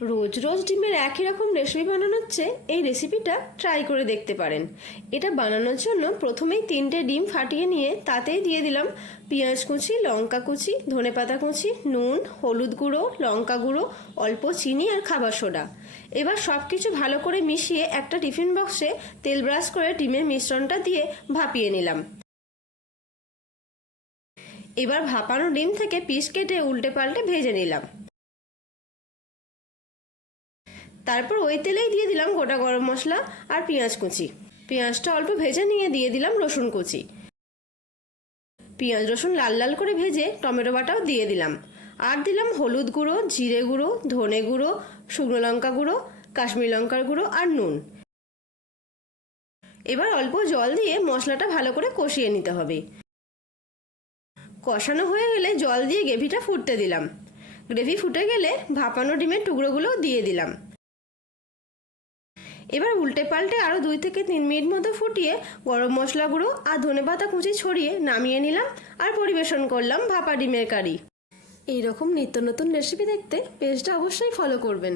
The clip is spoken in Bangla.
রোজ রোজ ডিমের একই রকম রেসিপি বানানোর চেয়ে এই রেসিপিটা ট্রাই করে দেখতে পারেন। এটা বানানোর জন্য প্রথমেই 3টে ডিম ফাটিয়ে নিয়ে তাতেই দিয়ে দিলাম পেঁয়াজ কুচি, লঙ্কা কুচি, ধনেপাতা কুচি, নুন, হলুদ গুঁড়ো, লঙ্কা গুঁড়ো, অল্প চিনি আর খাবার সোডা। এবার সব কিছু ভালো করে মিশিয়ে একটা টিফিন বক্সে তেল ব্রাশ করে ডিমের মিশ্রণটা দিয়ে ভাপিয়ে নিলাম। এবার ভাপানো ডিম থেকে পিস কেটে উল্টে পাল্টে ভেজে নিলাম। তারপর ওই তেলেই দিয়ে দিলাম গোটা গরম মশলা আর পেঁয়াজ কুচি। পেঁয়াজটা অল্প ভেজে নিয়ে দিয়ে দিলাম রসুন কুচি। পেঁয়াজ রসুন লাল লাল করে ভেজে টমেটো বাটাও দিয়ে দিলাম। আর দিলাম হলুদ গুঁড়ো, জিরে গুঁড়ো, ধনে গুঁড়ো, শুকনো লঙ্কা গুঁড়ো, কাশ্মীরি লঙ্কার গুঁড়ো আর নুন। এবার অল্প জল দিয়ে মশলাটা ভালো করে কষিয়ে নিতে হবে। কষানো হয়ে গেলে জল দিয়ে গ্রেভিটা ফুটতে দিলাম। গ্রেভি ফুটে গেলে ভাপানো ডিমের টুকরোগুলো দিয়ে দিলাম। এবার উল্টে পাল্টে আরও 2 থেকে 3 মিনিট মতো ফুটিয়ে গরম মশলা গুঁড়ো আর ধনেপাতা কুচি ছড়িয়ে নামিয়ে নিলাম আর পরিবেশন করলাম ভাপা ডিমের কারি। এইরকম নিত্য নতুন রেসিপি দেখতে পেজটা অবশ্যই ফলো করবেন।